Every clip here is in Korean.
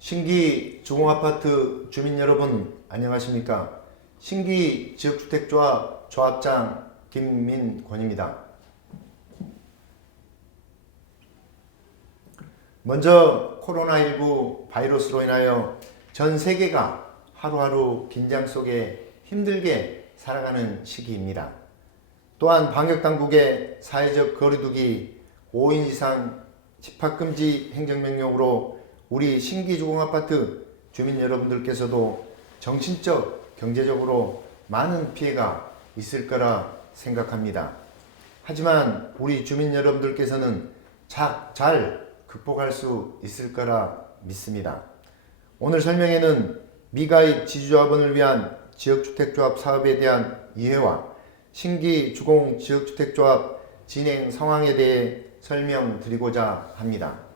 신기 주공아파트 주민 여러분 안녕하십니까? 신기 지역주택조합 조합장 김민권입니다. 먼저 코로나19 바이러스로 인하여 전 세계가 하루하루 긴장 속에 힘들게 살아가는 시기입니다. 또한 방역당국의 사회적 거리두기 5인 이상 집합금지 행정명령으로 우리 신기주공아파트 주민 여러분들께서도 정신적, 경제적으로 많은 피해가 있을 거라 생각합니다. 하지만 우리 주민 여러분들께서는 잘 극복할 수 있을 거라 믿습니다. 오늘 설명에는 미가입 지주조합원을 위한 지역주택조합 사업에 대한 이해와 신기주공 지역주택조합 진행 상황에 대해 설명드리고자 합니다.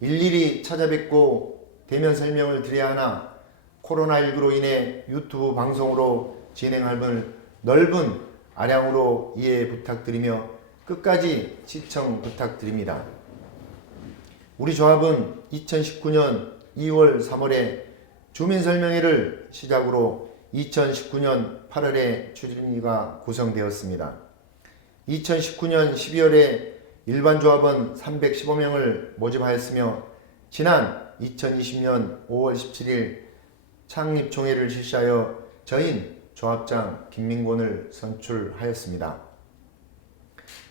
일일이 찾아뵙고 대면 설명을 드려야 하나 코로나19로 인해 유튜브 방송으로 진행함을 넓은 아량으로 이해 부탁드리며 끝까지 시청 부탁드립니다. 우리 조합은 2019년 2월 3월에 주민설명회를 시작으로 2019년 8월에 추진위가 구성되었습니다. 2019년 12월에 일반 조합원 315명을 모집하였으며 지난 2020년 5월 17일 창립총회를 실시하여 저인 조합장 김민권을 선출하였습니다.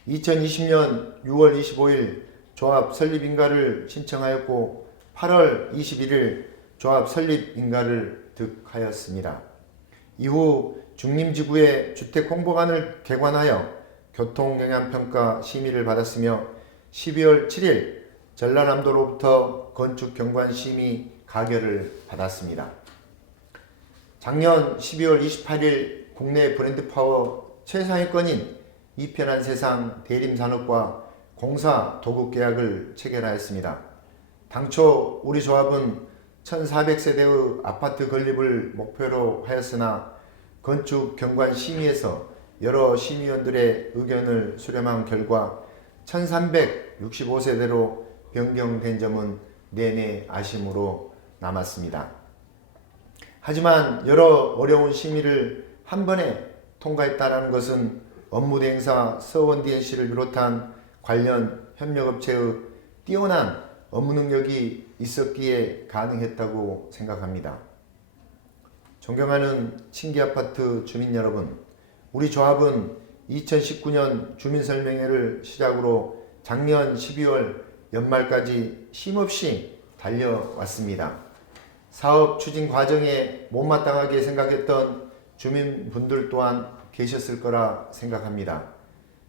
2020년 6월 25일 조합 설립인가를 신청하였고 8월 21일 조합 설립인가를 득하였습니다. 이후 중림지구의 주택홍보관을 개관하여 교통영향평가 심의를 받았으며 12월 7일 전라남도로부터 건축경관 심의 가결을 받았습니다. 작년 12월 28일 국내 브랜드파워 최상위권인 이편한 세상 대림산업과 공사 도급 계약을 체결하였습니다. 당초 우리 조합은 1400세대의 아파트 건립을 목표로 하였으나 건축경관 심의에서 여러 심의원들의 의견을 수렴한 결과 1365세대로 변경된 점은 내내 아쉬움으로 남았습니다. 하지만 여러 어려운 심의를 한 번에 통과했다는 것은 업무대행사 서원 DNC를 비롯한 관련 협력업체의 뛰어난 업무 능력이 있었기에 가능했다고 생각합니다. 존경하는 신기아파트 주민 여러분, 우리 조합은 2019년 주민설명회를 시작으로 작년 12월 연말까지 쉼없이 달려왔습니다. 사업 추진 과정에 못마땅하게 생각했던 주민분들 또한 계셨을 거라 생각합니다.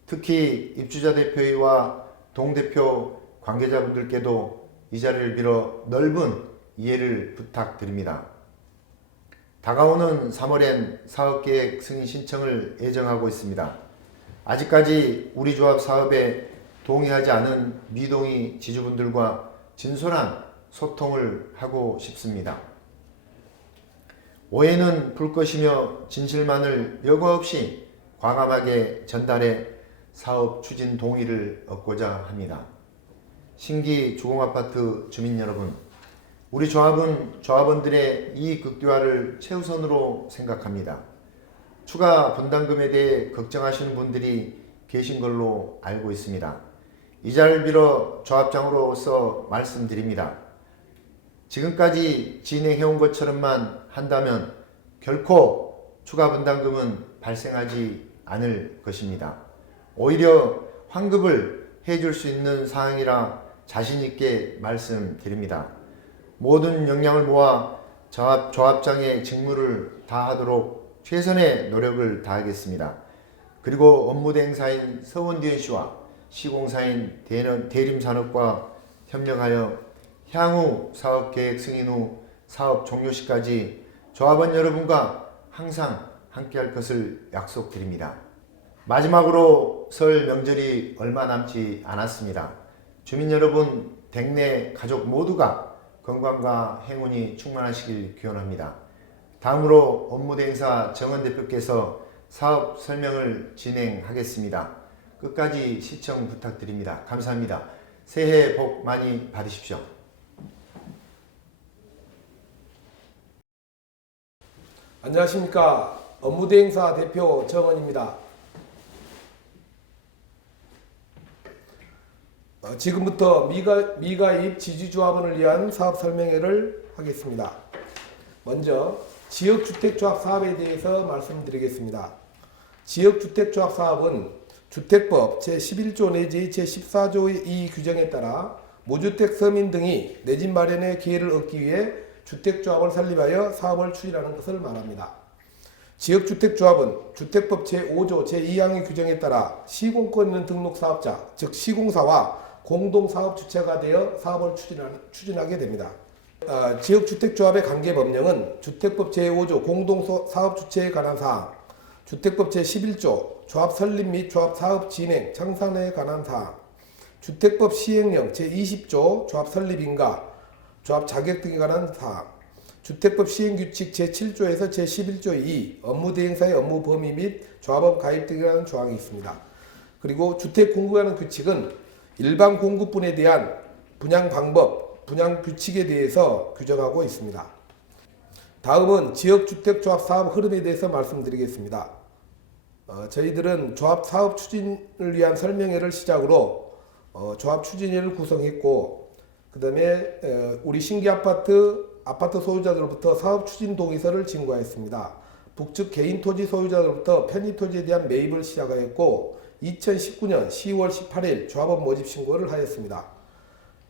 특히 입주자 대표회와 동대표 관계자분들께도 이 자리를 빌어 넓은 이해를 부탁드립니다. 다가오는 3월엔 사업계획 승인 신청을 예정하고 있습니다. 아직까지 우리 조합 사업에 동의하지 않은 미동의 지주분들과 진솔한 소통을 하고 싶습니다. 오해는 불 것이며 진실만을 여과 없이 과감하게 전달해 사업 추진 동의를 얻고자 합니다. 신기 주공아파트 주민 여러분, 우리 조합은 조합원들의 이익 극대화를 최우선으로 생각합니다. 추가 분담금에 대해 걱정하시는 분들이 계신 걸로 알고 있습니다. 이 자리를 빌어 조합장으로서 말씀드립니다. 지금까지 진행해온 것처럼만 한다면 결코 추가 분담금은 발생하지 않을 것입니다. 오히려 환급을 해줄 수 있는 사항이라 자신있게 말씀드립니다. 모든 역량을 모아 조합장의 직무를 다하도록 최선의 노력을 다하겠습니다. 그리고 업무대행사인 서원DNC와 시공사인 대림산업과 협력하여 향후 사업계획 승인 후 사업 종료 시까지 조합원 여러분과 항상 함께할 것을 약속드립니다. 마지막으로 설 명절이 얼마 남지 않았습니다. 주민 여러분, 댁내 가족 모두가 건강과 행운이 충만하시길 기원합니다. 다음으로 업무대행사 정원 대표께서 사업 설명을 진행하겠습니다. 끝까지 시청 부탁드립니다. 감사합니다. 새해 복 많이 받으십시오. 안녕하십니까. 업무대행사 대표 정원입니다. 지금부터 미가입 지주조합원을 위한 사업 설명회를 하겠습니다. 먼저 지역주택조합 사업에 대해서 말씀드리겠습니다. 지역주택조합 사업은 주택법 제11조 내지 제14조의 이 규정에 따라 무주택 서민 등이 내 집 마련의 기회를 얻기 위해 주택조합을 설립하여 사업을 추진하는 것을 말합니다. 지역주택조합은 주택법 제5조 제2항의 규정에 따라 시공권 있는 등록사업자, 즉 시공사와 공동사업주체가 되어 사업을 추진하게 됩니다. 지역주택조합의 관계법령은 주택법 제5조 공동사업주체에 관한 사항, 주택법 제11조 조합 설립 및 조합 사업 진행, 청산에 관한 사항, 주택법 시행령 제20조 조합 설립인가, 조합 자격 등에 관한 사항, 주택법 시행규칙 제7조에서 제11조 2 업무대행사의 업무 범위 및 조합원 가입 등에 관한 조항이 있습니다. 그리고 주택 공급에 관한 규칙은 일반 공급분에 대한 분양 방법, 분양 규칙에 대해서 규정하고 있습니다. 다음은 지역주택조합 사업 흐름에 대해서 말씀드리겠습니다. 저희들은 조합 사업 추진을 위한 설명회를 시작으로 조합 추진회를 구성했고, 그 다음에 우리 신기 아파트 소유자들로부터 사업 추진 동의서를 진구하였습니다. 북측 개인 토지 소유자들로부터 편의 토지에 대한 매입을 시작하였고 2019년 10월 18일 조합원 모집 신고를 하였습니다.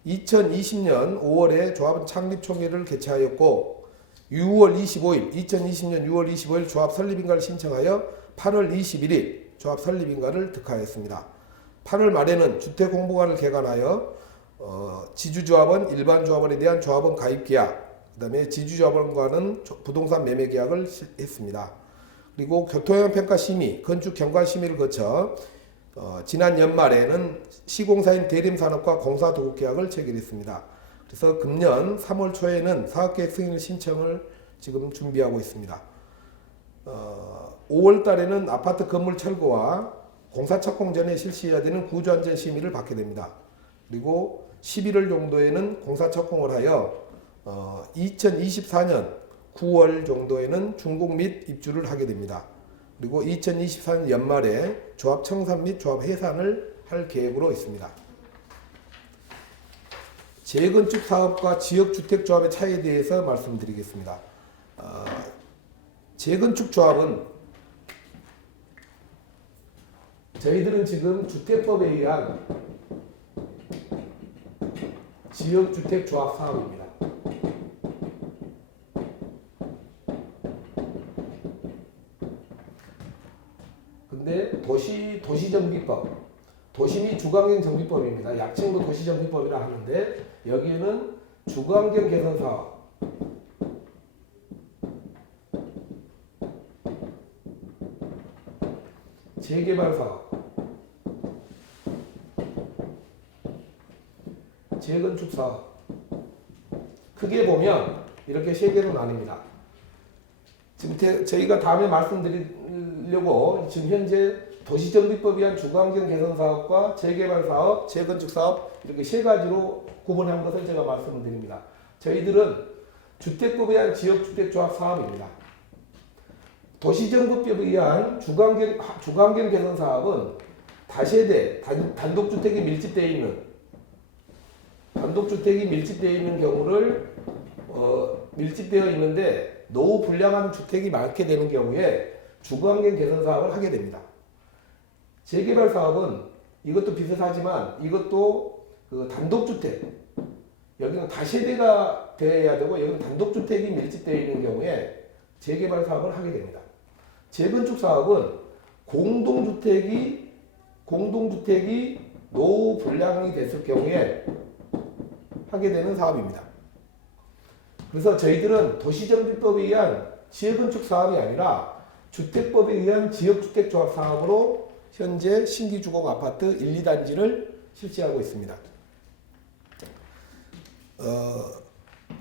2020년 5월에 조합원 창립 총회를 개최하였고 2020년 6월 25일 조합 설립인가를 신청하여 8월 21일 조합 설립인가를 득하였습니다. 8월 말에는 주택공보관을 개관하여 지주조합원, 일반조합원에 대한 조합원 가입계약, 그 다음에 지주조합원과는 부동산 매매계약을 했습니다. 그리고 교통영향평가심의, 건축경관심의를 거쳐 지난 연말에는 시공사인 대림산업과 공사도급계약을 체결했습니다. 그래서 금년 3월 초에는 사업계획 승인을 신청을 지금 준비하고 있습니다. 5월 달에는 아파트 건물 철거와 공사 착공 전에 실시해야 되는 구조안전 심의를 받게 됩니다. 그리고 11월 정도에는 공사 착공을 하여 2024년 9월 정도에는 준공 및 입주를 하게 됩니다. 그리고 2024년 연말에 조합 청산 및 조합 해산을 할 계획으로 있습니다. 재건축 사업과 지역주택조합의 차이에 대해서 말씀드리겠습니다. 재건축 조합은 저희들은 지금 주택법에 의한 지역주택조합 사업입니다. 근데 도시정비법, 도시 및 주거환경 정비법입니다. 약칭도 도시정비법이라 하는데 여기에는 주거환경 개선 사업, 재개발 사업, 재건축 사업, 크게 보면 이렇게 세 개로 나뉩니다. 지금 저희가 다음에 말씀드리려고 지금 현재 도시정비법에 의한 주거환경 개선 사업과 재개발 사업, 재건축 사업 이렇게 세 가지로 구분한 것을 제가 말씀을 드립니다. 저희들은 주택법에 의한 지역주택조합 사업입니다. 도시정비법에 의한 주거환경 개선 사업은 다세대, 단독주택이 밀집되어 있는 경우를 밀집되어 있는데 노후 불량한 주택이 많게 되는 경우에 주거환경 개선 사업을 하게 됩니다. 재개발 사업은 이것도 비슷하지만 이것도 단독주택, 여기는 다세대가 되어야 되고 여기는 단독주택이 밀집되어 있는 경우에 재개발 사업을 하게 됩니다. 재건축 사업은 공동주택이 노후 불량이 됐을 경우에 하게 되는 사업입니다. 그래서 저희들은 도시정비법에 의한 지역건축 사업이 아니라 주택법에 의한 지역주택조합 사업으로 현재 신기주공 아파트 1, 2단지를 실시하고 있습니다.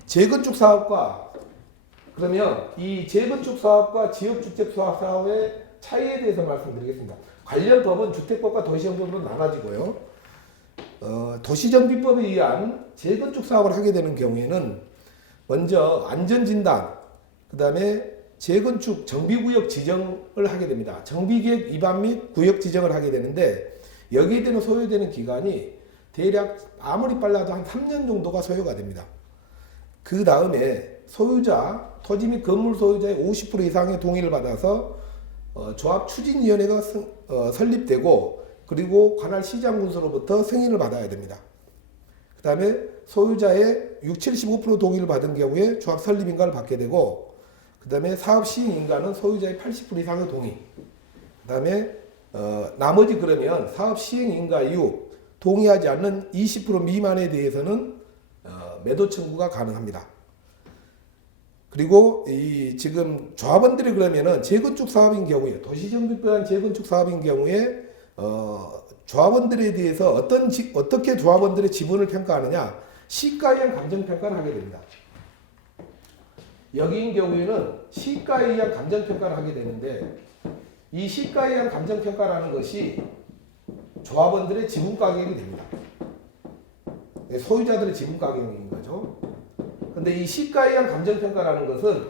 재건축 사업과 그러면 이 재건축 사업과 지역주택조합 사업의 차이에 대해서 말씀드리겠습니다. 관련 법은 주택법과 도시정비법으로 나눠지고요. 도시정비법에 의한 재건축 사업을 하게 되는 경우에는 먼저 안전진단, 그 다음에 재건축 정비구역 지정을 하게 됩니다. 정비계획 위반 및 구역 지정을 하게 되는데 여기에 대한 소요되는 기간이 대략 아무리 빨라도 한 3년 정도가 소요가 됩니다. 그 다음에 소유자, 토지 및 건물 소유자의 50% 이상의 동의를 받아서 조합 추진위원회가 설립되고 그리고 관할 시장군수로부터 승인을 받아야 됩니다. 그 다음에 소유자의 75% 동의를 받은 경우에 조합 설립인가를 받게 되고 그 다음에 사업 시행인가는 소유자의 80% 이상의 동의. 그 다음에 나머지 그러면 사업 시행인가 이후 동의하지 않는 20% 미만에 대해서는 매도 청구가 가능합니다. 그리고 이 지금 조합원들이 그러면은 재건축 사업인 경우에 도시정비법안 재건축 사업인 경우에 조합원들에 대해서 어떻게 조합원들의 지분을 평가하느냐 시가에 의한 감정평가를 하게 됩니다. 여기인 경우에는 시가에 의한 감정평가를 하게 되는데 이 시가에 의한 감정평가라는 것이 조합원들의 지분 가격이 됩니다. 소유자들의 지분 가격인 거죠. 근데 이 시가에 의한 감정평가라는 것은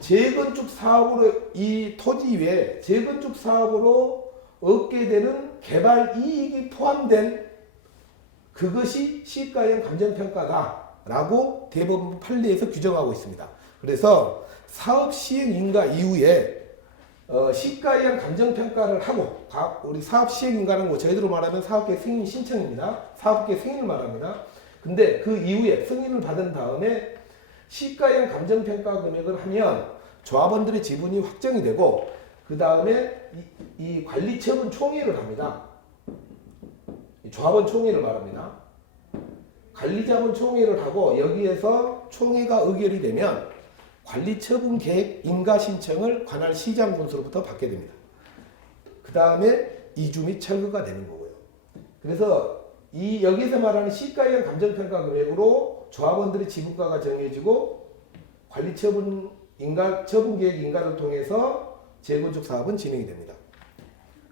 재건축 사업으로 이 토지 위에 재건축 사업으로 얻게 되는 개발 이익이 포함된 그것이 시가에 의한 감정평가다라고 대법원 판례에서 규정하고 있습니다. 그래서 사업 시행 인가 이후에 시가에 의한 감정평가를 하고 우리 사업 시행 인가는 뭐 저희들로 말하면 사업계획 승인 신청입니다. 사업계획 승인을 말합니다. 근데 그 이후에 승인을 받은 다음에 시가에 의한 감정평가 금액을 하면 조합원들의 지분이 확정이 되고 그 다음에 이 관리처분 총회를 합니다. 조합원 총회를 말합니다. 관리자분 총회를 하고 여기에서 총회가 의결이 되면 관리처분 계획 인가 신청을 관할 시장군수로부터 받게 됩니다. 그 다음에 이주 및 철거가 되는 거고요. 그래서 여기서 말하는 시가에 의한 감정평가 금액으로 조합원들의 지분가가 정해지고 관리처분 처분 계획 인가를 통해서 재건축 사업은 진행이 됩니다.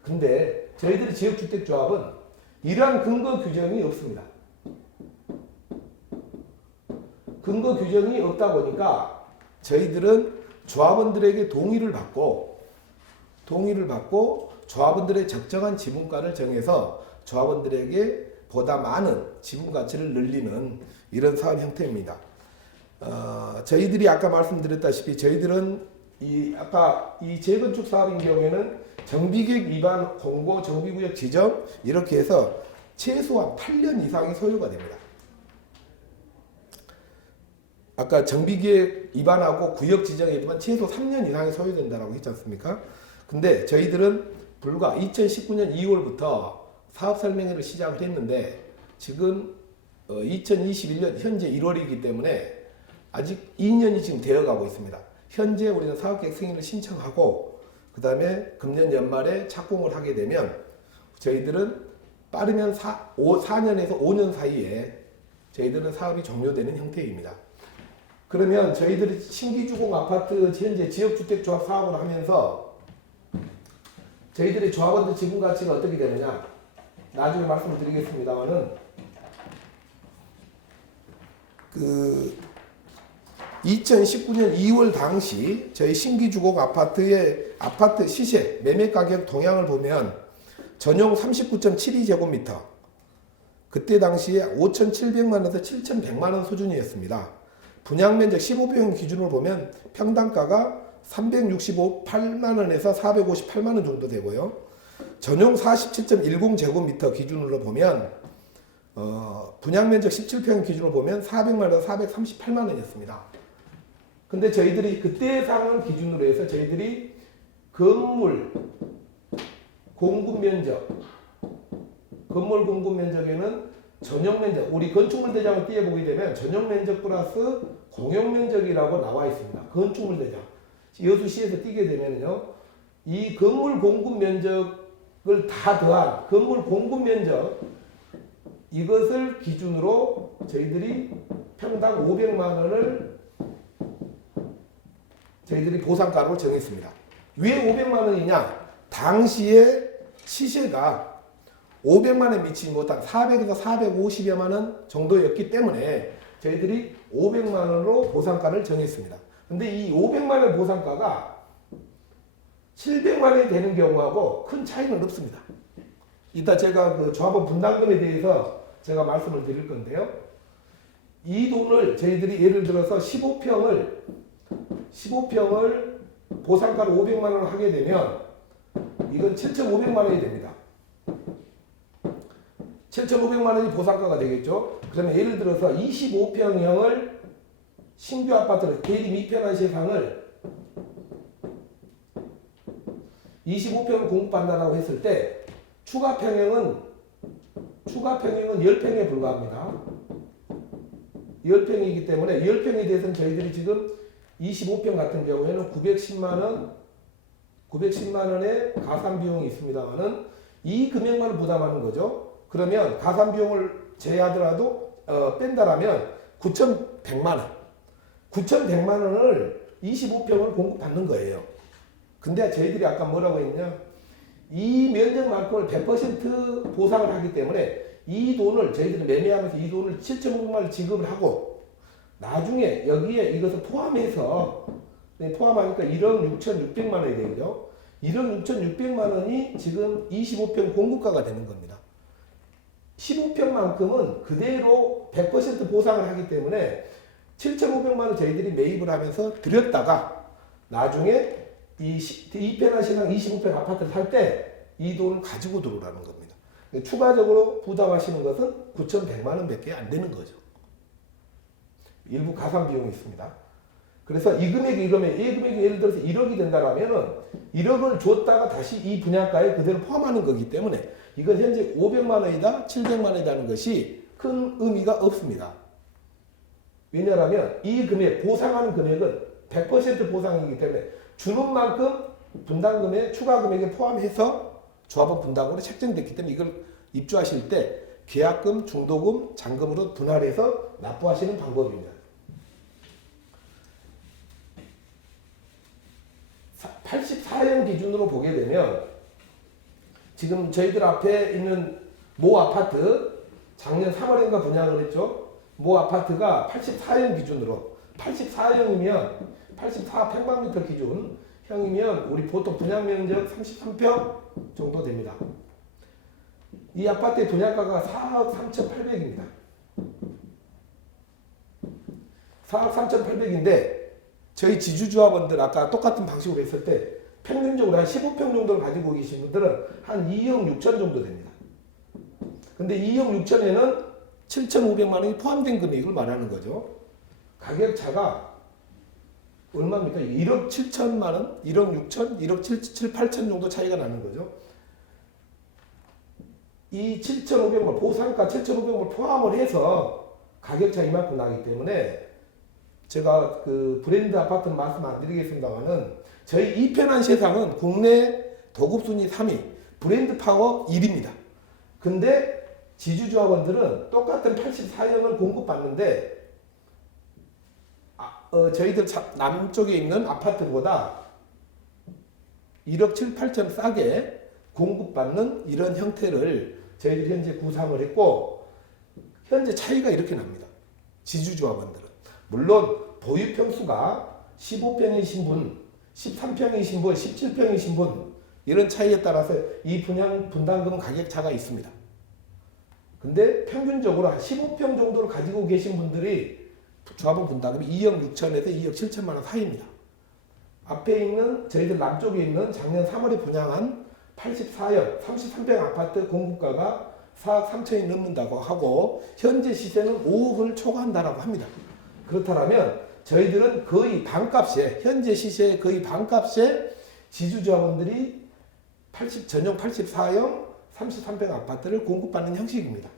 근데 저희들의 지역주택조합은 이러한 근거 규정이 없습니다. 근거 규정이 없다 보니까 저희들은 조합원들에게 동의를 받고 조합원들의 적정한 지분가를 정해서 조합원들에게 보다 많은 지분 가치를 늘리는 이런 사업 형태입니다. 저희들이 아까 말씀드렸다시피 저희들은 아까 이 재건축 사업인 경우에는 정비계획 위반 공고 정비구역 지정 이렇게 해서 최소한 8년 이상이 소요가 됩니다. 아까 정비계획 위반하고 구역 지정에 보면 최소 3년 이상이 소요된다고 했지 않습니까? 근데 저희들은 불과 2019년 2월부터 사업설명회를 시작을 했는데 지금 2021년 현재 1월이기 때문에 아직 2년이 지금 되어가고 있습니다. 현재 우리는 사업계획 승인을 신청하고 그 다음에 금년 연말에 착공을 하게 되면 저희들은 빠르면 4년에서 5년 사이에 저희들은 사업이 종료되는 형태입니다. 그러면 저희들이 신기주공 아파트 현재 지역주택조합 사업을 하면서 저희들의 조합원들 지분 가치가 어떻게 되느냐 나중에 말씀을 드리겠습니다만은 2019년 2월 당시 저희 신기주공 아파트의 아파트 시세 매매 가격 동향을 보면 전용 39.72제곱미터 그때 당시에 5,700만원에서 7,100만원 수준이었습니다. 분양면적 15평 기준으로 보면 평당가가 368만원에서 458만원 정도 되고요. 전용 47.10제곱미터 기준으로 보면 분양면적 17평 기준으로 보면 400만원에서 438만원이었습니다. 근데 저희들이 그때 상황 기준으로 해서 저희들이 건물 공급 면적에는 전용 면적, 우리 건축물 대장을 띄워보게 되면 전용 면적 플러스 공용 면적이라고 나와 있습니다. 건축물 대장. 여수시에서 띄게 되면요, 이 건물 공급 면적을 다 더한 건물 공급 면적 이것을 기준으로 저희들이 평당 500만 원을 저희들이 보상가로 정했습니다. 왜 500만 원이냐? 당시에 시세가 500만 원 미치지 못한 400에서 450여만 원 정도였기 때문에 저희들이 500만 원으로 보상가를 정했습니다. 근데 이 500만 원 보상가가 700만 원이 되는 경우하고 큰 차이는 없습니다. 이따 제가 그 조합원 분담금에 대해서 제가 말씀을 드릴 건데요. 이 돈을 저희들이 예를 들어서 15평을 보상가를 500만 원을 하게 되면 이건 7,500만 원이 됩니다. 7,500만 원이 보상가가 되겠죠. 그러면 예를 들어서 25평형을 신규 아파트를 대리 2편한 세상을 25평을 공급한다라고 했을 때 추가 평형은 10평에 불과합니다. 10평이기 때문에 10평에 대해서는 저희들이 지금 25평 같은 경우에는 910만 원의 가산 비용이 있습니다만은 이 금액만 부담하는 거죠. 그러면 가산 비용을 제외하더라도 뺀다라면 9,100만 원. 9,100만 원을 25평을 공급받는 거예요. 근데 저희들이 아까 뭐라고 했냐? 이 면적만큼을 100% 보상을 하기 때문에 이 돈을 저희들이 매매하면서 이 돈을 7,500만 원을 지급을 하고 나중에 여기에 이것을 포함하니까 1억 6,600만 원이 되죠. 1억 6,600만 원이 지금 25평 공급가가 되는 겁니다. 15평만큼은 그대로 100% 보상을 하기 때문에 7,500만 원 저희들이 매입을 하면서 드렸다가 나중에 이 2편한 신랑 25평 아파트를 살 때 이 돈을 가지고 들어오라는 겁니다. 추가적으로 부담하시는 것은 9,100만 원밖에 안 되는 거죠. 일부 가산 비용이 있습니다. 그래서 이 금액이 예를 들어서 1억이 된다라면은 1억을 줬다가 다시 이 분양가에 그대로 포함하는 거기 때문에 이건 현재 500만 원이다, 700만 원이라는 것이 큰 의미가 없습니다. 왜냐하면 이 금액, 보상하는 금액은 100% 보상이기 때문에 주는 만큼 분담금에 추가 금액에 포함해서 조합원 분담금으로 책정됐기 때문에 이걸 입주하실 때 계약금, 중도금, 잔금으로 분할해서 납부하시는 방법입니다. 84형 기준으로 보게 되면 지금 저희들 앞에 있는 모 아파트 작년 3월인가 분양을 했죠. 모 아파트가 84형 기준으로 84형이면 84평방미터 기준 형이면 우리 보통 분양 면적 33평 정도 됩니다. 이 아파트의 분양가가 4억 3,800입니다. 4억 3,800인데 저희 지주조합원들 아까 똑같은 방식으로 했을 때 평균적으로 한 15평 정도를 가지고 계신 분들은 한 2억 6천 정도 됩니다. 근데 2억 6천에는 7,500만 원이 포함된 금액을 말하는 거죠. 가격 차가 얼마입니까? 1억 7천만 원, 1억 6천, 1억 7, 8천 정도 차이가 나는 거죠. 이 7,500만 보상가 7,500만 포함을 해서 가격 차 이만큼 나기 때문에 제가 그 브랜드 아파트는 말씀 안 드리겠습니다만은 저희 2편한 세상은 국내 도급 순위 3위, 브랜드 파워 1위입니다. 근데 지주조합원들은 똑같은 84형을 공급받는데 저희들 남쪽에 있는 아파트보다 1억 7, 8천 싸게 공급받는 이런 형태를 저희들이 현재 구상을 했고 현재 차이가 이렇게 납니다. 지주조합원들은. 물론 보유 평수가 15평이신 분, 13평이신 분, 17평이신 분 이런 차이에 따라서 이 분양 분담금 가격 차가 있습니다. 근데 평균적으로 한 15평 정도를 가지고 계신 분들이 조합원 분담금이 2억 6천에서 2억 7천만 원 사이입니다. 앞에 있는 저희들 남쪽에 있는 작년 3월에 분양한 84형 33평 아파트 공급가가 4억 3천이 넘는다고 하고 현재 시세는 5억을 초과한다라고 합니다. 그렇다면 저희들은 거의 반값에 현재 시세의 거의 반값에 지주조합원들이 전용 84형 33평 아파트를 공급받는 형식입니다.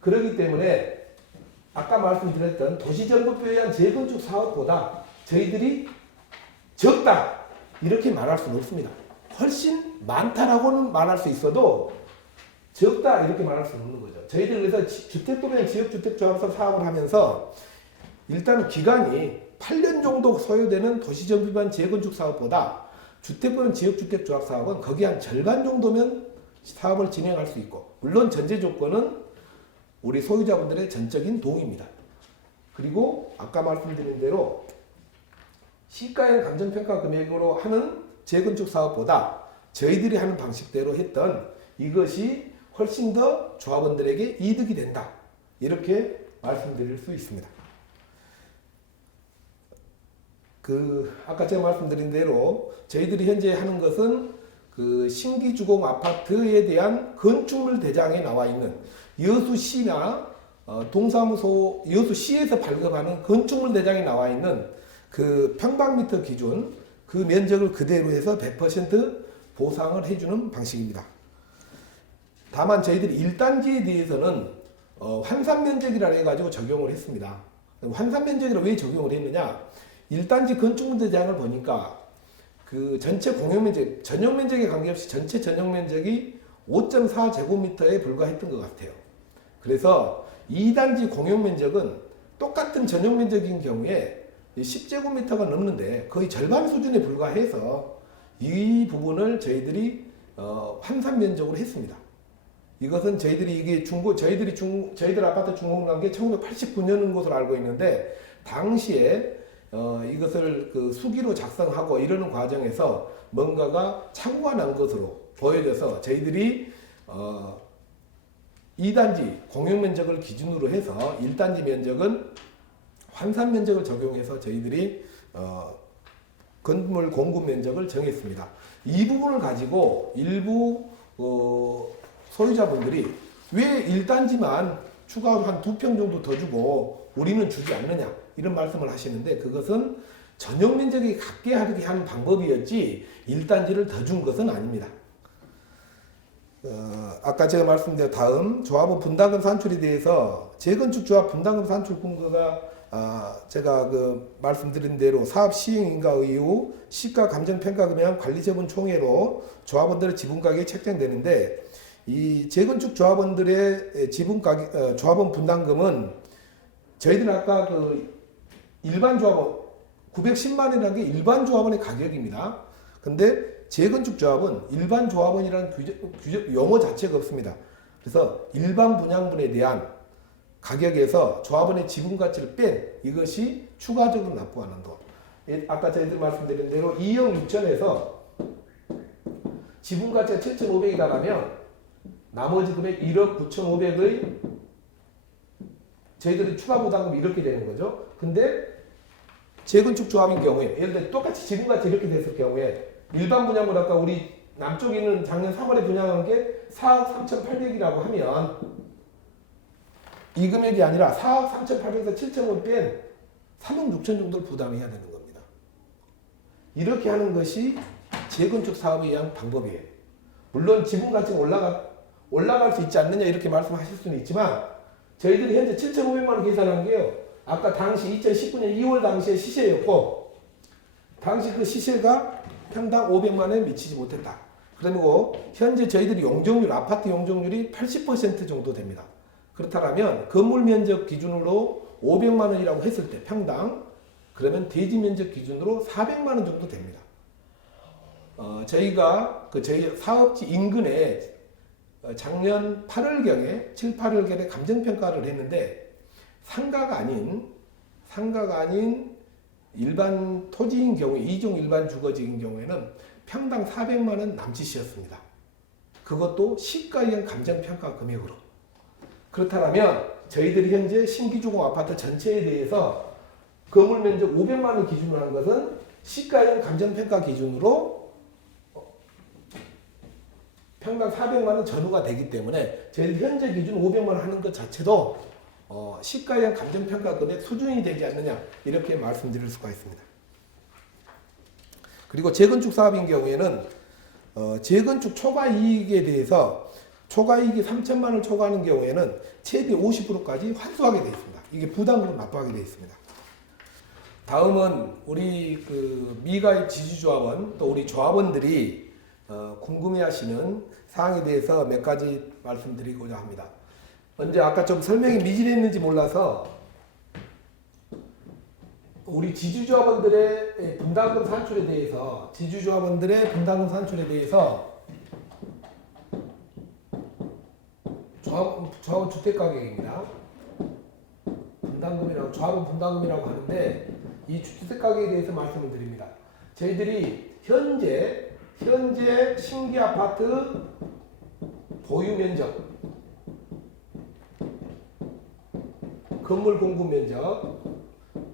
그렇기 때문에 아까 말씀드렸던 도시정부표에 의한 재건축 사업보다 저희들이 적다 이렇게 말할 수는 없습니다. 훨씬 많다라고는 말할 수 있어도 적다 이렇게 말할 수는 없는 거죠. 저희들 그래서 주택도면 지역주택조합사 사업을 하면서 일단 기간이 8년 정도 소요되는 도시정비반 재건축 사업보다 주택도면 지역주택조합 사업은 거기 한 절반 정도면 사업을 진행할 수 있고 물론 전제 조건은 우리 소유자분들의 전적인 동의입니다. 그리고 아까 말씀드린 대로 시가형 감정평가 금액으로 하는 재건축 사업보다 저희들이 하는 방식대로 했던 이것이 훨씬 더 조합원들에게 이득이 된다. 이렇게 말씀드릴 수 있습니다. 아까 제가 말씀드린 대로 저희들이 현재 하는 것은 신기 주공 아파트에 대한 건축물 대장에 나와 있는 여수시나 동사무소 여수시에서 발급하는 건축물 대장에 나와 있는 그 평방미터 기준 그 면적을 그대로 해서 100% 보상을 해주는 방식입니다. 다만 저희들이 1단지에 대해서는 환산면적이라 해가지고 적용을 했습니다. 환산면적이라 왜 적용을 했느냐? 1단지 건축물 대장을 보니까 그 전체 공용면적, 전용면적에 관계없이 전체 전용면적이 5.4제곱미터에 불과했던 것 같아요. 그래서 2단지 공용면적은 똑같은 전용면적인 경우에 10제곱미터가 넘는데 거의 절반 수준에 불과해서 이 부분을 저희들이 환산면적으로 했습니다. 이것은 저희들이 저희들 아파트 준공한 게 1989년인 것으로 알고 있는데 당시에 이것을 수기로 작성하고 이러는 과정에서 뭔가가 착오가 난 것으로 보여져서 저희들이 2단지 공용면적을 기준으로 해서 1단지 면적은 환산면적을 적용해서 저희들이 건물 공급 면적을 정했습니다. 이 부분을 가지고 일부 소유자분들이 왜 1단지만 추가로 한 2평 정도 더 주고 우리는 주지 않느냐 이런 말씀을 하시는데 그것은 전용 면적이 같게 하게 하는 방법이었지 1단지를 더 준 것은 아닙니다. 아까 제가 말씀드린 다음 조합원 분담금 산출에 대해서 재건축 조합 분담금 산출 근거가 제가 말씀드린 대로 사업 시행 인가 이후 시가 감정평가 금액 관리처분 총회로 조합원들의 지분 가격이 책정되는데 이 재건축 조합원들의 지분 가격 조합원 분담금은 저희들은 아까 일반 조합원 910만 원이라는 게 일반 조합원의 가격입니다. 근데 재건축 조합은 일반 조합원이라는 용어 자체가 없습니다. 그래서 일반 분양분에 대한 가격에서 조합원의 지분 가치를 뺀 이것이 추가적으로 납부하는 돈. 아까 저희들 말씀드린 대로 2억 6천에서 지분 가치가 7,500이 나가면 나머지 금액 1억 9,500의 저희들이 추가 부담금이 이렇게 되는 거죠. 근데 재건축 조합인 경우에 예를 들어 똑같이 지분 가치 이렇게 됐을 경우에 일반 분양을 아까 우리 남쪽에 있는 작년 3월에 분양한 게 4억 3,800이라고 하면 이 금액이 아니라 4억 3,800에서 7,500 뺀 3억 6천 정도를 부담해야 되는 겁니다. 이렇게 하는 것이 재건축 사업에 의한 방법이에요. 물론 지분 가치가 올라갈 수 있지 않느냐 이렇게 말씀하실 수는 있지만 저희들이 현재 7,500만 원 계산한 게요. 아까 당시 2019년 2월 당시의 시세였고 당시 그 시세가 평당 500만 원에 미치지 못했다. 그리고 현재 저희들이 용적률 아파트 용적률이 80% 정도 됩니다. 그렇다면 건물 면적 기준으로 500만 원이라고 했을 때 평당 그러면 대지 면적 기준으로 400만 원 정도 됩니다. 저희가 저희 사업지 인근에 작년 8월경에 7, 8월경에 감정평가를 했는데 상가가 아닌 일반 토지인 경우에 2종 일반 주거지인 경우에는 평당 400만 원 남짓이었습니다. 그것도 시가형 감정평가 금액으로. 그렇다면 저희들이 현재 신기주공 아파트 전체에 대해서 건물 면적 500만 원 기준으로 한 것은 시가형 감정평가 기준으로 평당 400만 원 전후가 되기 때문에 저희 현재 기준 500만 원 하는 것 자체도 시가형 감정평가 금액 수준이 되지 않느냐 이렇게 말씀드릴 수가 있습니다. 그리고 재건축 사업인 경우에는 재건축 초과 이익에 대해서 초과 이익이 3천만 원을 초과하는 경우에는 최대 50%까지 환수하게 되어 있습니다. 이게 부담으로 납부하게 되어 있습니다. 다음은 우리 미가입 지주조합원 또 우리 조합원들이 궁금해하시는 사항에 대해서 몇 가지 말씀드리고자 합니다. 먼저 아까 좀 설명이 미진했는지 몰라서 우리 지주조합원들의 분담금 산출에 대해서 조합원 주택가격입니다. 조합원 분담금이라고 하는데 이 주택 가격에 대해서 말씀을 드립니다. 저희들이 현재 신규 아파트 보유 면적, 건물 공급 면적,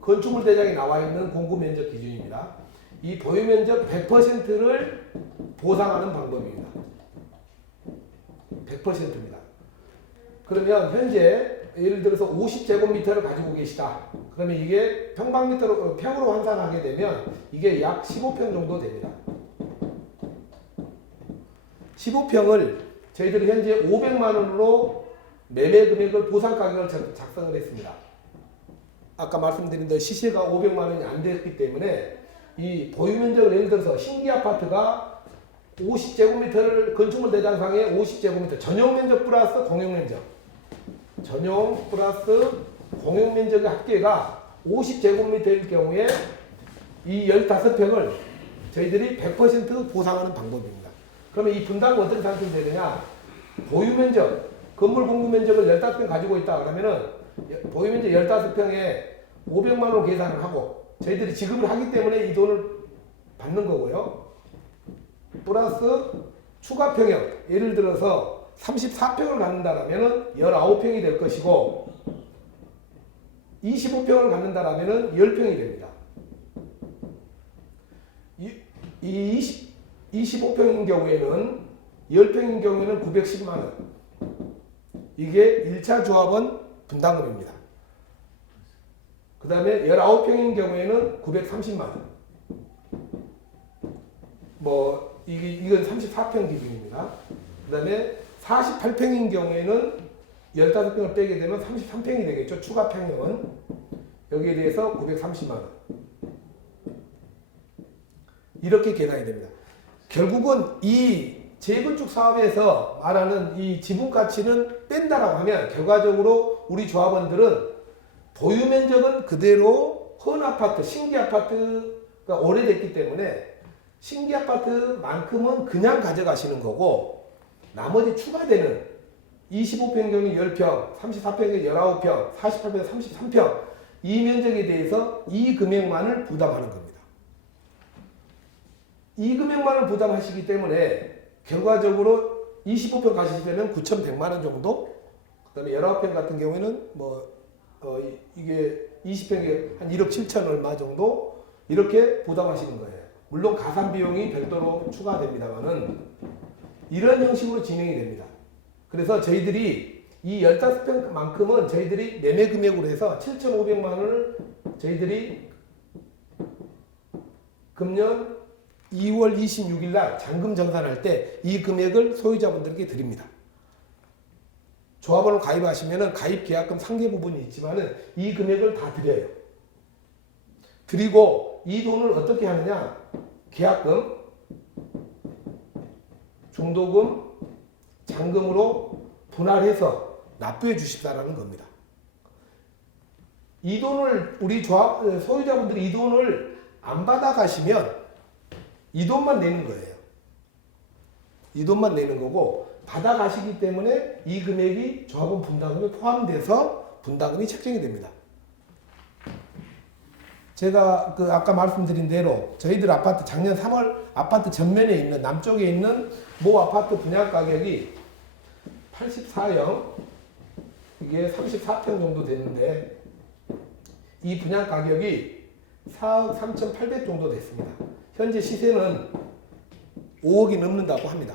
건축물 대장에 나와 있는 공급 면적 기준입니다. 이 보유 면적 100%를 보상하는 방법입니다. 100%입니다. 그러면 현재 예를 들어서 50제곱미터를 가지고 계시다. 그러면 이게 평방미터로 평으로 환산하게 되면 이게 약 15평 정도 됩니다. 15평을 저희들이 현재 500만 원으로 매매 금액을 보상 가격을 작성을 했습니다. 아까 말씀드린 대로 시세가 500만 원이 안 됐기 때문에 이 보유 면적을 예를 들어서 신규 아파트가 50제곱미터를 건축물 대장상에 50제곱미터 전용 면적 플러스 공용 면적, 전용 플러스 공용 면적의 합계가 50제곱미터일 경우에 이 15평을 저희들이 100% 보상하는 방법입니다. 그러면 이 분담은 어떻게 산출되느냐? 보유 면적, 건물 공급 면적을 15평 가지고 있다 그러면은 보유 면적 15평에 500만 원 계산을 하고 저희들이 지급을 하기 때문에 이 돈을 받는 거고요. 플러스 추가 평형, 예를 들어서 34평을 갖는다라면은 19평이 될 것이고 25평을 갖는다라면은 10평이 됩니다. 이 25평인 경우에는 10평인 경우에는 910만 원. 이게 1차 조합원 분담금입니다. 그 다음에 19평인 경우에는 930만 원. 이건 34평 기준입니다. 그 다음에 48평인 경우에는 15평을 빼게 되면 33평이 되겠죠. 추가 평형은. 여기에 대해서 930만 원. 이렇게 계산이 됩니다. 결국은 이 재건축 사업에서 말하는 이 지분 가치는 뺀다라고 하면 결과적으로 우리 조합원들은 보유 면적은 그대로 헌 아파트, 신규 아파트가 오래됐기 때문에 신규 아파트만큼은 그냥 가져가시는 거고 나머지 추가되는 25평 경우 10평, 34평에 19평, 48평에 33평 이 면적에 대해서 이 금액만을 부담하는 겁니다. 이 금액만을 부담하시기 때문에 결과적으로 25평 가시려면 9,100만 원 정도, 그 다음에 19평 같은 경우에는 이게 20평에 한 1억 7천 얼마 정도 이렇게 부담하시는 거예요. 물론 가산 비용이 별도로 추가됩니다만은 이런 형식으로 진행이 됩니다. 그래서 저희들이 이 15평만큼은 저희들이 매매 금액으로 해서 7,500만 원을 저희들이 금년 2월 26일 날 잔금 정산할 때 이 금액을 소유자분들에게 드립니다. 조합원을 가입하시면은 가입 계약금 상계 부분이 있지만은 이 금액을 다 드려요. 드리고 이 돈을 어떻게 하느냐? 계약금, 중도금, 잔금으로 분할해서 납부해 주십사라는 겁니다. 이 돈을 우리 소유자분들이 이 돈을 안 받아 가시면 이 돈만 내는 거예요. 이 돈만 내는 거고 받아 가시기 때문에 이 금액이 조합원 분담금에 포함돼서 분담금이 책정이 됩니다. 제가 아까 말씀드린 대로 저희들 아파트 작년 3월 아파트 전면에 있는 남쪽에 있는 모 아파트 분양 가격이 84형 이게 34평 정도 되는데 이 분양 가격이 4억 3,800 정도 됐습니다. 현재 시세는 5억이 넘는다고 합니다.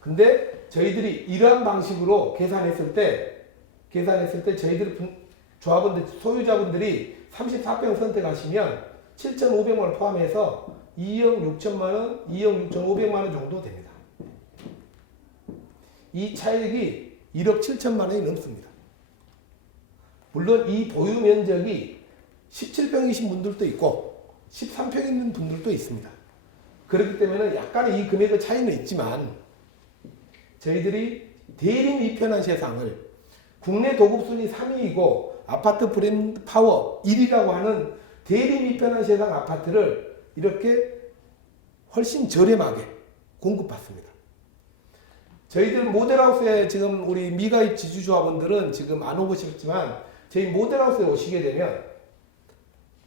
근데 저희들이 이러한 방식으로 계산했을 때 저희들 조합원들 소유자분들이 34평 선택하시면 7,500만 원 포함해서 2억 6천만 원, 2억 6,500만 원 정도 됩니다. 이 차액이 1억 7천만 원이 넘습니다. 물론 이 보유 면적이 17평이신 분들도 있고 13평 있는 분들도 있습니다. 그렇기 때문에 약간의 이 금액의 차이는 있지만 저희들이 대림 이편한 세상을 국내 도급 순위 3위이고 아파트 브랜드 파워 1위라고 하는 대림 이편한 세상 아파트를 이렇게 훨씬 저렴하게 공급받습니다. 저희들 모델하우스에 지금 우리 미가입 지주조합원들은 지금 안 오시겠지만 저희 모델하우스에 오시게 되면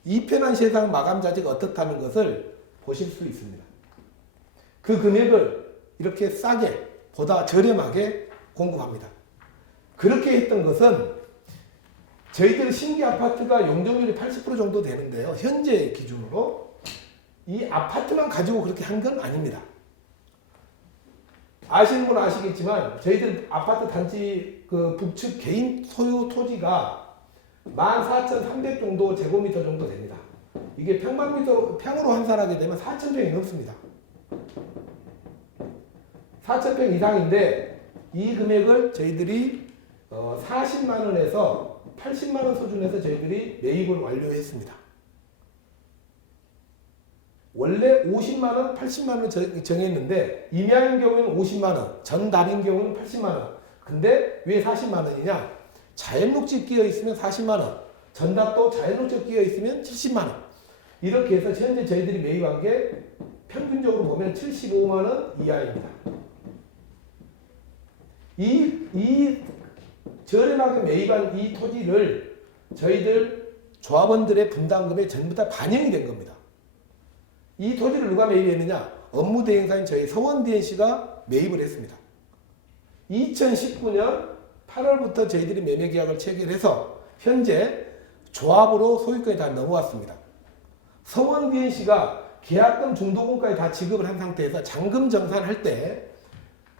이 편한 세상 마감 자재가 어떻다는 것을 보실 수 있습니다. 그 금액을 이렇게 싸게 보다 저렴하게 공급합니다. 그렇게 했던 것은 저희들 신규 아파트가 용적률이 80% 정도 되는데요. 현재 기준으로 이 아파트만 가지고 그렇게 한 건 아닙니다. 아시는 분은 아시겠지만 저희들 아파트 단지 그 북측 개인 소유 토지가 14,300 정도 제곱미터 정도 됩니다. 이게 평방미터 평으로 환산하게 되면 4,000평이 넘습니다. 4,000평 이상인데 이 금액을 저희들이 40만 원에서 80만 원 수준에서 저희들이 매입을 완료했습니다. 원래 50만 원, 80만 원 정했는데 임야인 경우에는 50만 원, 전답인 경우는 80만 원. 근데 왜 40만 원이냐? 자연녹지 끼어 있으면 40만 원, 전답도 자연녹지 끼어 있으면 70만 원. 이렇게 해서 현재 저희들이 매입한 게 평균적으로 보면 75만 원 이하입니다. 이 저렴하게 매입한 이 토지를 저희들 조합원들의 분담금에 전부 다 반영이 된 겁니다. 이 토지를 누가 매입했느냐? 업무대행사인 저희 서원DNC가 매입을 했습니다. 2019년 8월부터 저희들이 매매계약을 체결해서 현재 조합으로 소유권이 다 넘어왔습니다. 서원DNC가 계약금 중도금까지 다 지급을 한 상태에서 잔금 정산할 때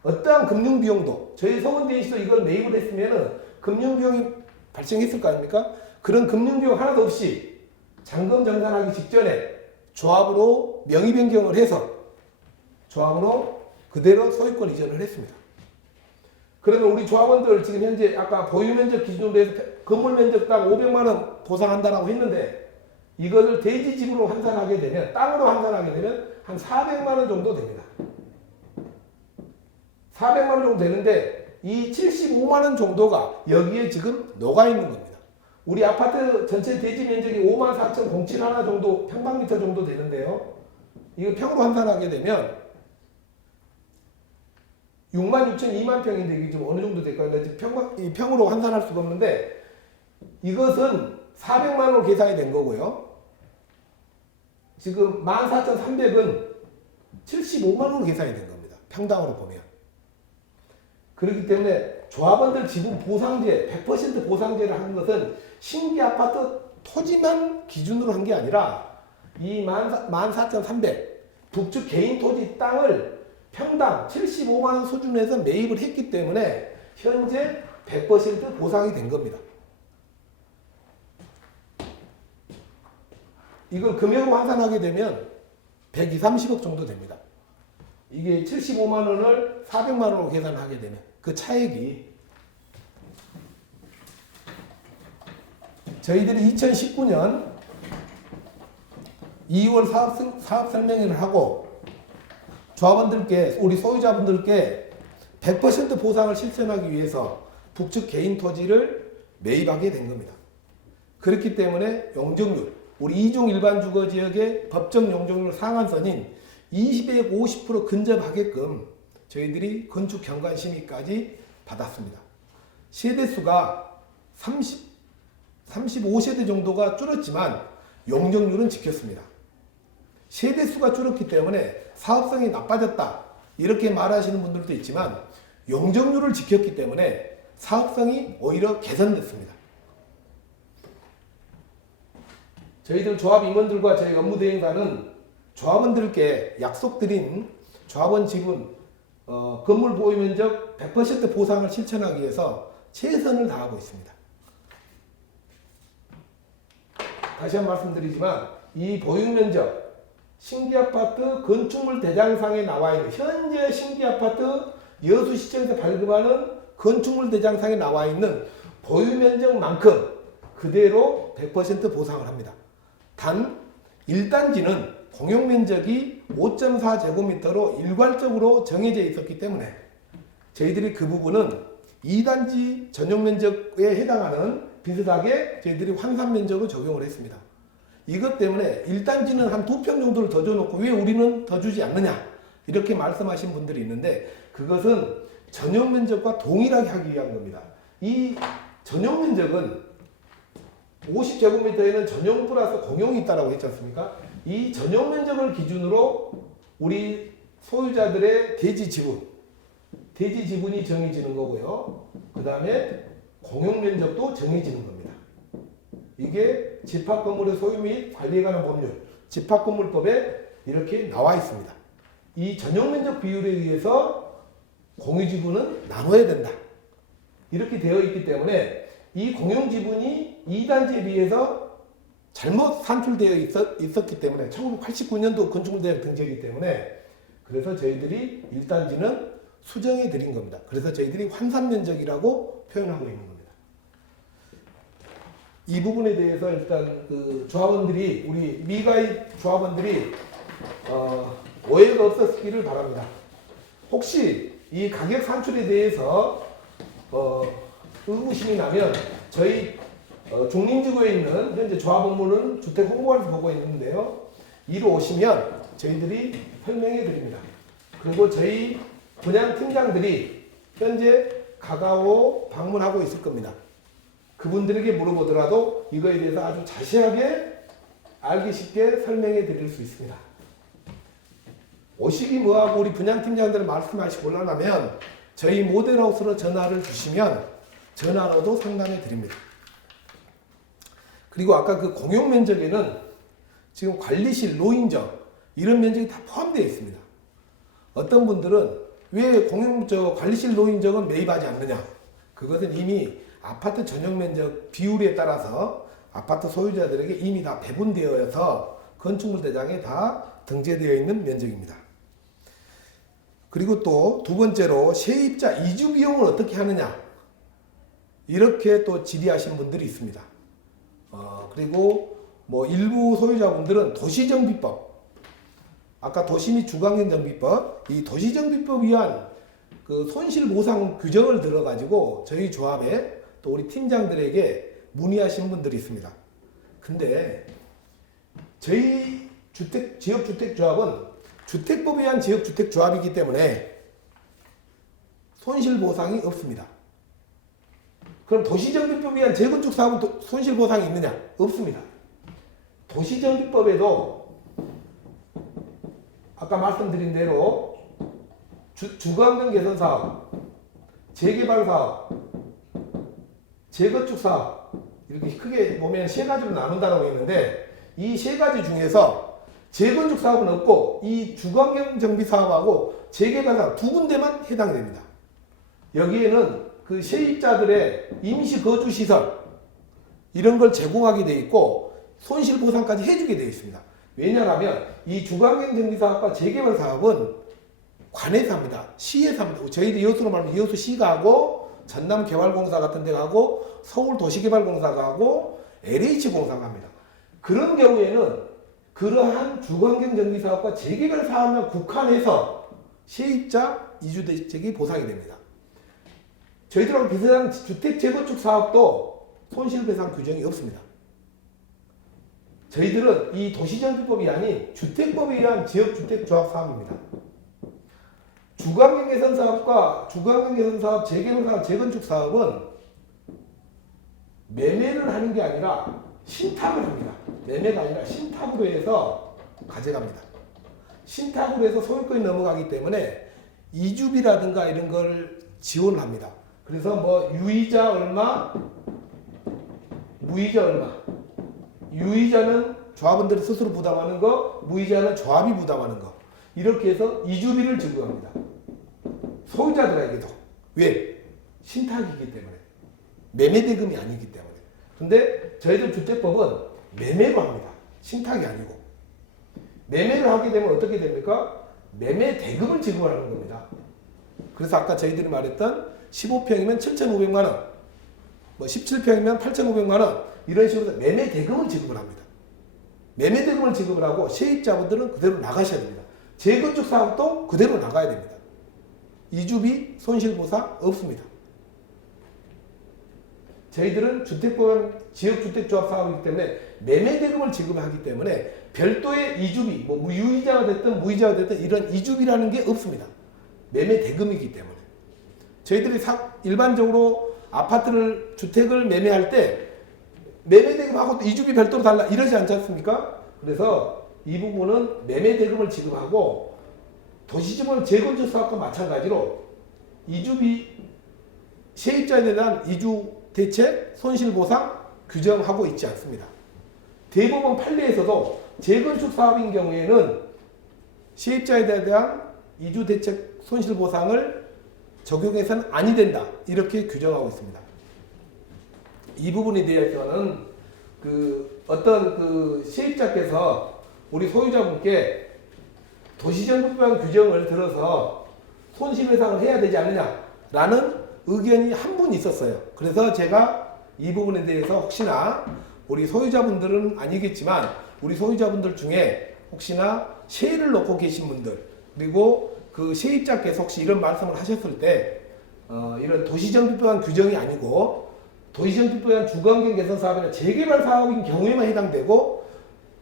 어떠한 금융비용도 저희 서원DNC도 이걸 매입을 했으면 금융비용이 발생했을 거 아닙니까? 그런 금융비용 하나도 없이 잔금 정산하기 직전에 조합으로 명의 변경을 해서 조합으로 그대로 소유권 이전을 했습니다. 그러면 우리 조합원들 지금 현재 아까 보유면적 기준으로 해서 건물 면적당 500만 원 보상한다라고 했는데 이것을 대지집으로 환산하게 되면 땅으로 환산하게 되면 한 400만 원 정도 됩니다. 400만 원 정도 되는데 이 75만 원 정도가 여기에 지금 녹아 있는 겁니다. 우리 아파트 전체 대지 면적이 54,007 하나 정도 평방미터 정도 되는데요. 이거 평으로 환산하게 되면 6만 6천 2만 평인데 이게 지금 어느 정도 될까요? 평으로 환산할 수가 없는데 이것은 400만 원으로 계산이 된 거고요. 지금 14,300은 75만 원으로 계산이 된 겁니다. 평당으로 보면. 그렇기 때문에 조합원들 지분 보상제, 100% 보상제를 한 것은 신규 아파트 토지만 기준으로 한 게 아니라 이 14,300 북측 개인 토지 땅을 평당 75만 원 수준에서 매입을 했기 때문에 현재 100% 보상이 된 겁니다. 이걸 금액으로 환산하게 되면 120, 30억 정도 됩니다. 이게 75만 원을 400만 원으로 계산하게 되면 그 차액이 저희들이 2019년 2월 사업 설명회를 하고 조합원들께 우리 소유자분들께 100% 보상을 실천하기 위해서 북측 개인 토지를 매입하게 된 겁니다. 그렇기 때문에 용적률 우리 이종 일반 주거 지역의 법정 용적률 상한선인 20에 50% 근접하게끔 저희들이 건축 경관 심의까지 받았습니다. 세대수가 35세대 정도가 줄었지만 용적률은 지켰습니다. 세대수가 줄었기 때문에 사업성이 나빠졌다 이렇게 말하시는 분들도 있지만 용적률을 지켰기 때문에 사업성이 오히려 개선됐습니다. 저희들 조합 임원들과 저희 업무대행사는 조합원들께 약속드린 조합원 지분 건물 보유 면적 100% 보상을 실천하기 위해서 최선을 다하고 있습니다. 다시 한번 말씀드리지만 이 보유 면적 신규 아파트 건축물 대장상에 나와 있는 현재 신규 아파트 여수시청에서 발급하는 건축물 대장상에 나와 있는 보유 면적만큼 그대로 100% 보상을 합니다. 단 1단지는 공용 면적이 5.4제곱미터로 일괄적으로 정해져 있었기 때문에 저희들이 그 부분은 2단지 전용 면적에 해당하는 비슷하게 저희들이 환산 면적으로 적용을 했습니다. 이것 때문에 1단지는 한 2평 정도를 더 줘놓고 왜 우리는 더 주지 않느냐 이렇게 말씀하신 분들이 있는데 그것은 전용 면적과 동일하게 하기 위한 겁니다. 이 전용 면적은 50제곱미터에는 전용 플러스 공용이 있다라고 했지 않습니까? 이 전용 면적을 기준으로 우리 소유자들의 대지 지분이 정해지는 거고요. 그 다음에 공용 면적도 정해지는 겁니다. 이게 집합건물의 소유 및 관리에 관한 법률, 집합건물법에 이렇게 나와 있습니다. 이 전용 면적 비율에 의해서 공유 지분은 나눠야 된다. 이렇게 되어 있기 때문에 이 공용 지분이 2단지에 비해서 잘못 산출되어 있었기 때문에 1989년도 건축물대학 등재이기 때문에 그래서 저희들이 1단지는 수정해 드린 겁니다. 그래서 저희들이 환산면적이라고 표현하고 있는 겁니다. 이 부분에 대해서 일단 그 조합원들이 우리 미가입 조합원들이 오해가 없었기를 바랍니다. 혹시 이 가격 산출에 대해서 의구심이 나면 저희 중림지구에 있는 현재 조합 업무는 주택 홍보관에서 보고 있는데요. 이로 오시면 저희들이 설명해 드립니다. 그리고 저희 분양 팀장들이 현재 가가오 방문하고 있을 겁니다. 그분들에게 물어보더라도 이거에 대해서 아주 자세하게 알기 쉽게 설명해 드릴 수 있습니다. 오시기 뭐하고 우리 분양팀장들 말씀하시고 올라가면 저희 모델하우스로 전화를 주시면 전화로도 상담해 드립니다. 그리고 아까 그 공용 면적에는 지금 관리실, 노인정 이런 면적이 다 포함되어 있습니다. 어떤 분들은 왜 관리실 노인정은 매입하지 않느냐? 그것은 이미 아파트 전용 면적 비율에 따라서 아파트 소유자들에게 이미 다 배분되어서 건축물 대장에 다 등재되어 있는 면적입니다. 그리고 또 두 번째로 세입자 이주 비용을 어떻게 하느냐? 이렇게 또 질의하신 분들이 있습니다. 그리고 뭐 일부 소유자분들은 도시정비법, 아까 도시 및 주거환경정비법, 이 도시정비법 위한 그 손실보상 규정을 들어가지고 저희 조합에 또 우리 팀장들에게 문의하신 분들이 있습니다. 근데 저희 지역주택조합은 주택법에 의한 지역주택조합이기 때문에 손실보상이 없습니다. 그럼 도시정비법에 의한 재건축 사업은 손실보상이 있느냐? 없습니다. 도시정비법에도 아까 말씀드린 대로 주거환경 개선 사업, 재개발 사업, 재건축 사업 이렇게 크게 보면 세 가지로 나눈다고 했는데 이 세 가지 중에서 재건축 사업은 없고 이 주거환경 정비 사업하고 재개발 사업 두 군데만 해당됩니다. 여기에는 그 세입자들의 임시 거주 시설 이런 걸 제공하게 돼 있고 손실보상까지 해주게 되어 있습니다. 왜냐하면 이 주거환경 정비 사업과 재개발 사업은 관에서 합니다. 시에서 합니다. 저희들 이웃으로 말하면 이웃시가 하고 전남개발공사 같은 데가 하고 서울도시개발공사가 하고 LH공사가 합니다. 그런 경우에는 그러한 주거환경 정비 사업과 재개발 사업만 국한해서 세입자 이주대책이 보상이 됩니다. 저희들하고 비슷한 주택 재건축 사업도 손실배상 규정이 없습니다. 저희들은 이 도시정비법이 아닌 주택법에 의한 지역주택조합 사업입니다. 주거환경 개선 사업과 주거환경 개선 사업, 재개발 사업, 재건축 사업은 매매를 하는 게 아니라 신탁을 합니다. 매매가 아니라 신탁으로 해서 가져갑니다. 신탁으로 해서 소유권이 넘어가기 때문에 이주비라든가 이런 걸 지원을 합니다. 그래서 뭐 유이자 얼마, 무이자 얼마. 유이자는 조합원들이 스스로 부담하는 거, 무이자는 조합이 부담하는 거. 이렇게 해서 이주비를 지급합니다. 소유자들에게도. 왜? 신탁이기 때문에. 매매대금이 아니기 때문에. 근데 저희들 주택법은 매매로 합니다. 신탁이 아니고. 매매를 하게 되면 어떻게 됩니까? 매매대금을 지급하는 겁니다. 그래서 아까 저희들이 말했던 15평이면 7,500만 원, 뭐 17평이면 8,500만 원 이런 식으로 매매대금을 지급을 합니다. 매매대금을 지급을 하고 세입자분들은 그대로 나가셔야 됩니다. 재건축 사업도 그대로 나가야 됩니다. 이주비 손실보상 없습니다. 저희들은 주택보험 지역주택조합 사업이기 때문에 매매대금을 지급하기 때문에 별도의 이주비, 뭐 유이자가 됐든 무이자가 됐든 이런 이주비라는 게 없습니다. 매매대금이기 때문에. 저희들이 일반적으로 아파트를, 주택을 매매할 때 매매대금하고 또 이주비 별도로 달라 이러지 않지 않습니까? 그래서 이 부분은 매매대금을 지급하고 도시지원 재건축 사업과 마찬가지로 이주비 세입자에 대한 이주 대책 손실보상 규정하고 있지 않습니다. 대법원 판례에서도 재건축 사업인 경우에는 세입자에 대한 이주 대책 손실보상을 적용해서는 아니 된다 이렇게 규정하고 있습니다. 이 부분에 대해서는 어떤 세입자께서 우리 소유자분께 도시정부법 규정을 들어서 손실배상을 해야 되지 않느냐라는 의견이 한 분 있었어요. 그래서 제가 이 부분에 대해서 혹시나 우리 소유자분들은 아니겠지만 우리 소유자분들 중에 혹시나 세를 놓고 계신 분들 그리고 그 세입자께서 혹시 이런 말씀을 하셨을 때 이런 도시정비법안 규정이 아니고 도시정비법안 주거환경 개선 사업이나 재개발 사업인 경우에만 해당되고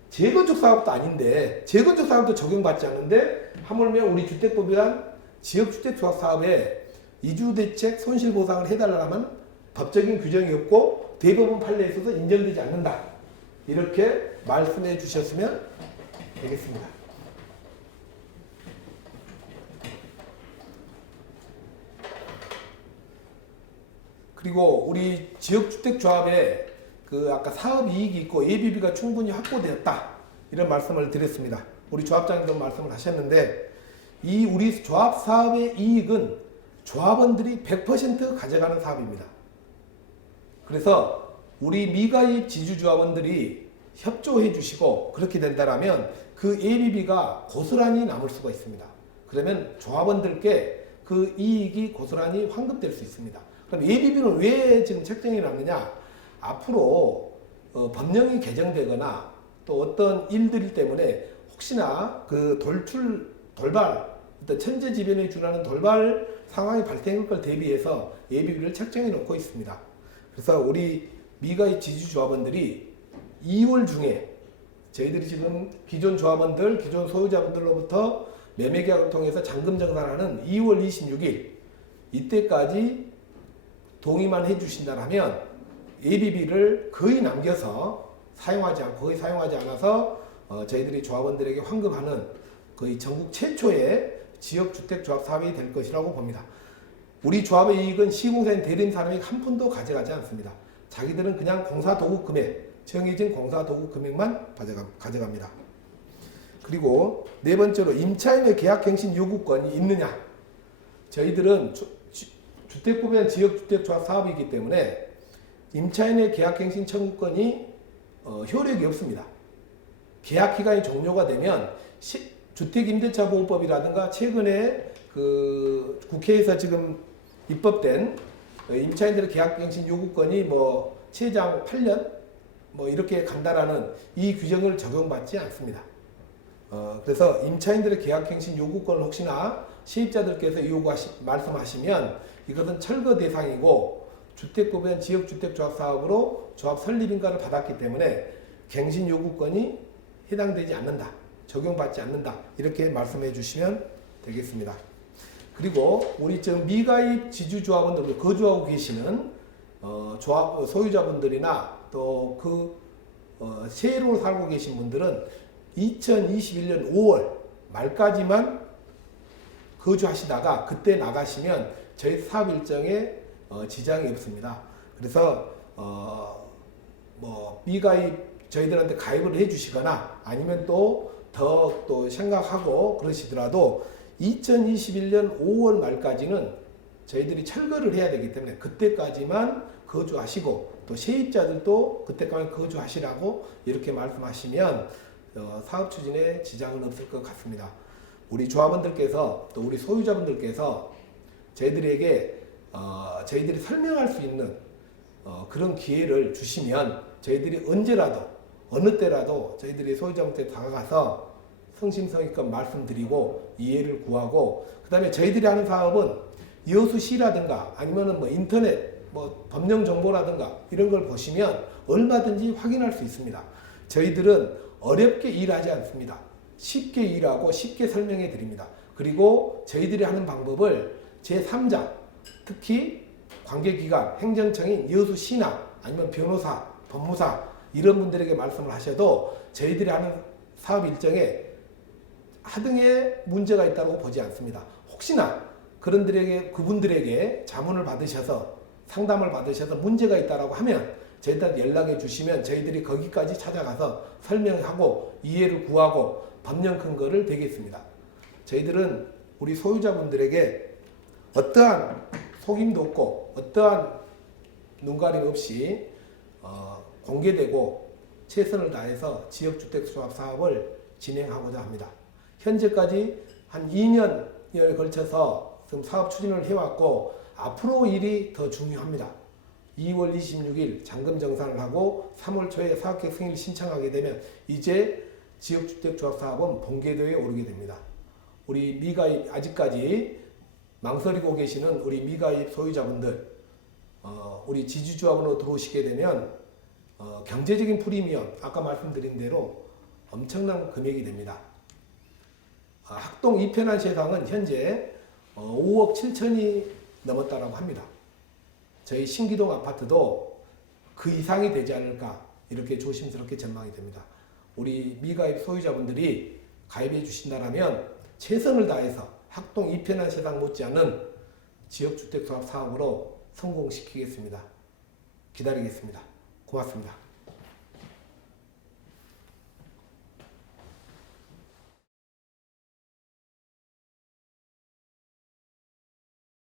재건축 사업도 아닌데 재건축 사업도 적용받지 않는데 하물며 우리 주택법안 지역주택조합 사업에 이주대책 손실보상을 해달라면 법적인 규정이 없고 대법원 판례에서도 인정되지 않는다. 이렇게 말씀해 주셨으면 되겠습니다. 그리고 우리 지역주택조합에 아까 사업이익이 있고 ABB가 충분히 확보되었다. 이런 말씀을 드렸습니다. 우리 조합장님도 말씀을 하셨는데 이 우리 조합 사업의 이익은 조합원들이 100% 가져가는 사업입니다. 그래서 우리 미가입 지주조합원들이 협조해 주시고 그렇게 된다면 그 ABB가 고스란히 남을 수가 있습니다. 그러면 조합원들께 그 이익이 고스란히 환급될 수 있습니다. 그럼 ABB는 왜 지금 책정이 남느냐? 앞으로 법령이 개정되거나 또 어떤 일들 때문에 혹시나 돌발, 어떤 천재지변에 준하는 돌발 상황이 발생할 걸 대비해서 ABB를 책정해 놓고 있습니다. 그래서 우리 미가입 지주조합원들이 2월 중에 저희들이 지금 기존 조합원들, 기존 소유자분들로부터 매매계약을 통해서 잔금정산하는 2월 26일 이때까지 동의만 해주신다면 ABB를 거의 남겨서 거의 사용하지 않아서 저희들이 조합원들에게 환급하는 거의 전국 최초의 지역주택조합 사업이 될 것이라고 봅니다. 우리 조합의 이익은 시공사인 대림사람이 한 푼도 가져가지 않습니다. 자기들은 그냥 공사도구 금액, 정해진 공사도구 금액만 가져갑니다. 그리고 네 번째로 임차인의 계약갱신 요구권이 있느냐? 저희들은 주택법에 지역주택조합 사업이기 때문에 임차인의 계약갱신 청구권이 효력이 없습니다. 계약기간이 종료가 되면 주택임대차보호법이라든가 최근에 국회에서 지금 입법된 임차인들의 계약갱신 요구권이 최장 8년 이렇게 간다라는 이 규정을 적용받지 않습니다. 그래서 임차인들의 계약갱신 요구권을 혹시나 세입자들께서 말씀하시면 이것은 철거 대상이고 주택법에 지역주택조합 사업으로 조합 설립인가를 받았기 때문에 갱신 요구권이 해당되지 않는다. 적용받지 않는다. 이렇게 말씀해 주시면 되겠습니다. 그리고 우리 지금 미가입 지주조합원들 거주하고 계시는 조합 소유자분들이나 또 세로 살고 계신 분들은 2021년 5월 말까지만 거주하시다가 그때 나가시면 저희 사업 일정에 지장이 없습니다. 그래서 미가입 저희들한테 가입을 해주시거나 아니면 또 생각하고 그러시더라도 2021년 5월 말까지는 저희들이 철거를 해야 되기 때문에 그때까지만 거주하시고 또 세입자들도 그때까지 거주하시라고 이렇게 말씀하시면 사업 추진에 지장은 없을 것 같습니다. 우리 조합원들께서 또 우리 소유자분들께서 저희들에게 저희들이 설명할 수 있는 그런 기회를 주시면 저희들이 언제라도 어느 때라도 저희들이 소유자분께 다가가서 성심성의껏 말씀드리고 이해를 구하고 그 다음에 저희들이 하는 사업은 여수시라든가 아니면은 인터넷 법령 정보라든가 이런 걸 보시면 얼마든지 확인할 수 있습니다. 저희들은 어렵게 일하지 않습니다. 쉽게 일하고 쉽게 설명해 드립니다. 그리고 저희들이 하는 방법을 제3자 특히 관계기관 행정청인 여수시나 아니면 변호사 법무사 이런 분들에게 말씀을 하셔도 저희들이 하는 사업 일정에 하등에 문제가 있다고 보지 않습니다. 혹시나 그분들에게 자문을 받으셔서 상담을 받으셔서 문제가 있다라고 하면 저희들한테 연락해 주시면 저희들이 거기까지 찾아가서 설명하고 이해를 구하고 법령 근거를 대겠습니다. 저희들은 우리 소유자분들에게 어떠한 속임도 없고 어떠한 눈가림 없이 공개되고 최선을 다해서 지역주택조합 사업을 진행하고자 합니다. 현재까지 한 2년여에 걸쳐서 지금 사업 추진을 해왔고 앞으로 일이 더 중요합니다. 2월 26일 잔금 정산을 하고 3월 초에 사업계획 승인을 신청하게 되면 이제 지역주택조합 사업은 본궤도에 오르게 됩니다. 우리 미가입 아직까지 망설이고 계시는 우리 미가입 소유자분들 우리 지주조합으로 들어오시게 되면 경제적인 프리미엄 아까 말씀드린 대로 엄청난 금액이 됩니다. 학동 2편한 세상은 현재 5억 7천이 넘었다고 합니다. 저희 신기동 아파트도 그 이상이 되지 않을까 이렇게 조심스럽게 전망이 됩니다. 우리 미가입 소유자분들이 가입해 주신다면 최선을 다해서 학동 2편한 세상 못지않은 지역주택조합 사업으로 성공시키겠습니다. 기다리겠습니다. 고맙습니다.